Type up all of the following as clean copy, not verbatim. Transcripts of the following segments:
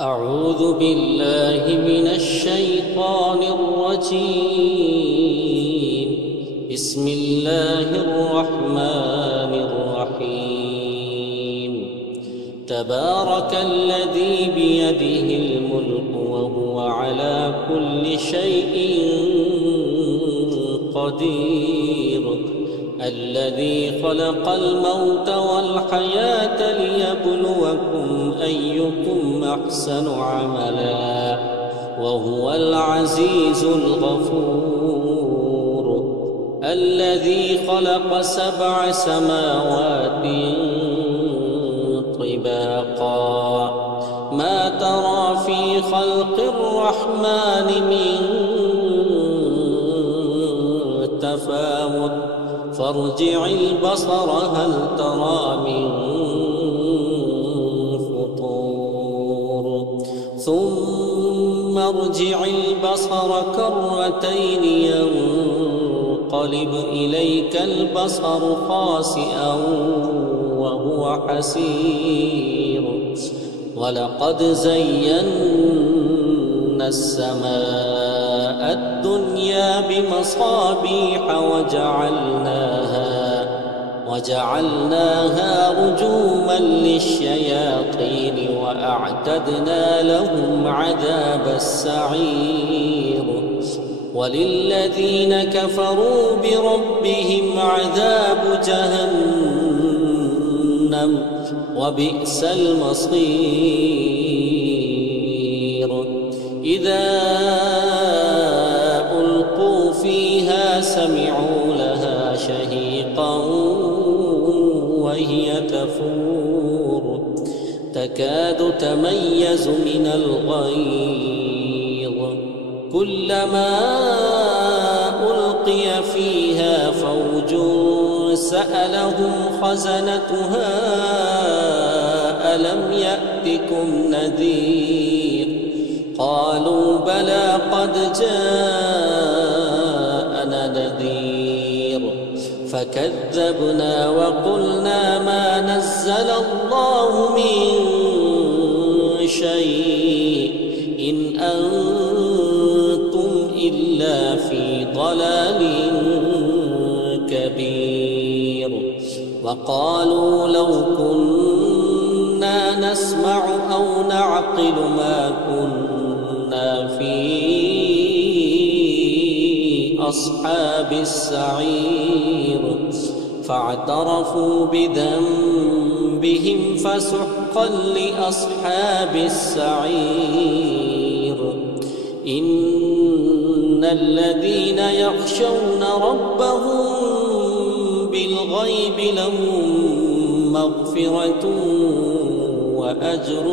أعوذ بالله من الشيطان الرجيم. بسم الله الرحمن الرحيم. تبارك الذي بيده الملك وهو على كل شيء قدير، الذي خلق الموت والحياة ليبلوكم أيكم أحسن عملا وهو العزيز الغفور. الذي خلق 7 سماوات طباقا ما ترى في خلق الرحمن من تفاوت فارجع البصر هل ترى من فطور ثم ارجع البصر كرتين ينقلب إليك البصر خاسئا وهو حسير. ولقد زينا السماء الدنيا بمصابيح وجعلناها رجوما للشياطين وأعتدنا لهم عذاب السعير. وللذين كفروا بربهم عذاب جهنم وبئس المصير. إذا ألقوا فيها سمعوا لها شهيقا وهي تفور تكاد تميز من الغيظ. كلما ألقي فيها فوج سألهم خزنتها ألم يأتكم نذير؟ قالوا بلى قد جاءنا نذير فكذبنا وقلنا ما نزل الله من شيء إن أنتم إلا في ضلال كبير. وقالوا لو كنا نسمع أو نعقل ما كنا في أصحاب السعير. فاعترفوا بذنبهم فسحقا لأصحاب السعير. إن الذين يخشون ربهم بالغيب لهم مغفرة وأجر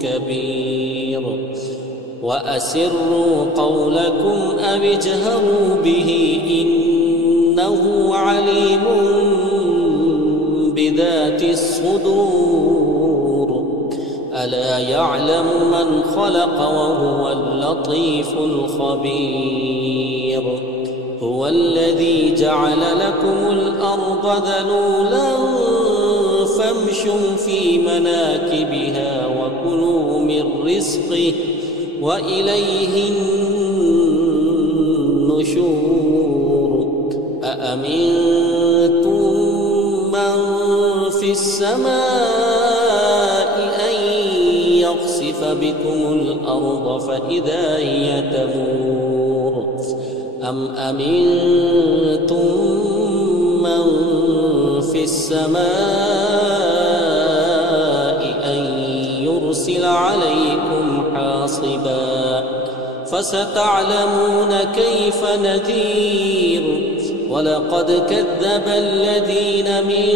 كبير. وأسروا قولكم أو اجهروا به إنه عليم بذات الصدور. ألا يعلم من خلق وهو اللطيف الخبير. هو الذي جعل لكم الأرض ذلولا فامشوا في مناكبها وكلوا من رزقه وإليه النشور. أأمنتم من في السماء أن يخسف بكم الأرض فإذا هي تمور أم أمنتم من في السماء أن يرسل عليكم حاصبا فستعلمون كيف نذير. ولقد كذب الذين من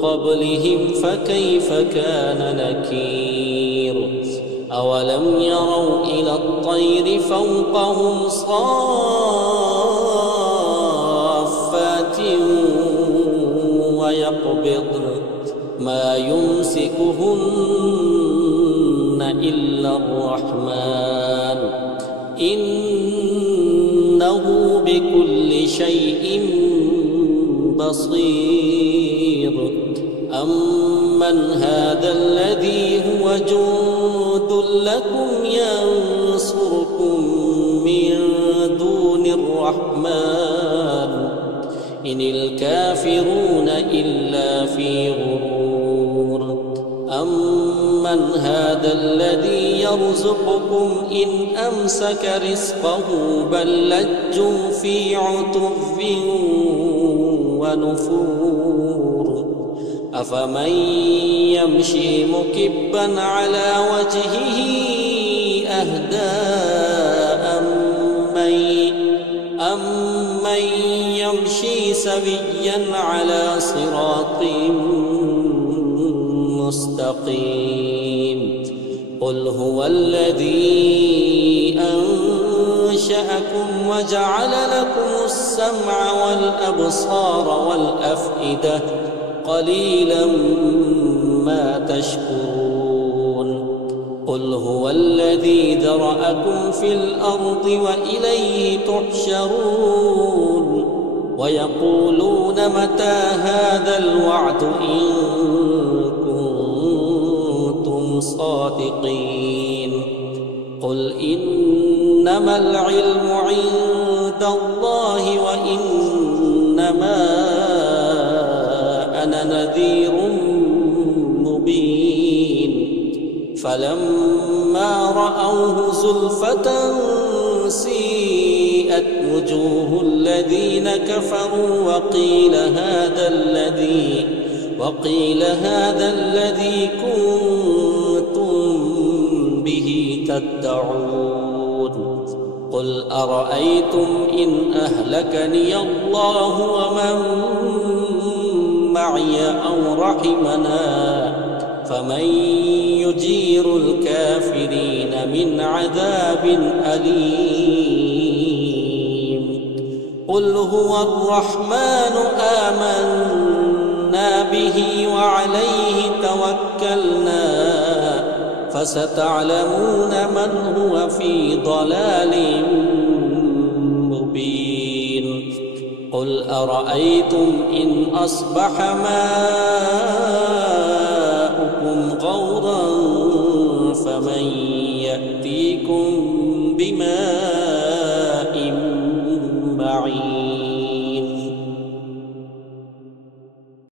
قبلهم فكيف كان نكير. أولم يروا إلى الطير فوقهم صافات ويقبضن ما يمسكهن إلا الرحمن إنه بكل شيء بصير. أمن هذا الذي لكم ينصركم من دون الرحمن إن الكافرون إلا في غرور أمن هذا الذي يرزقكم إن أمسك رزقه بل لجوا في عتو ونفور أفمن يمشي مكبا على وجهه أهدى أمن يمشي سويا على صراط مستقيم قل هو الذي أنشأكم وجعل لكم السمع والأبصار والأفئدة قليلا ما تشكرون قل هو الذي ذرأكم في الأرض وإليه تحشرون ويقولون متى هذا الوعد إن كنتم صادقين قل إنما العلم عند الله وإنما أنا نذير مبين فلما رأوه زلفة سيئت وجوه الذين كفروا وقيل هذا الذي كنتم به تدعون قل أرأيتم إن أهلكني الله ومن معي أو رحمنا فمن يجير الكافرين من عذاب أليم قل هو الرحمن آمنا به وعليه توكلنا فستعلمون من هو في ضلال مبين قل أرأيتم إن أصبح ماؤكم غورا فمن يأتيكم بماء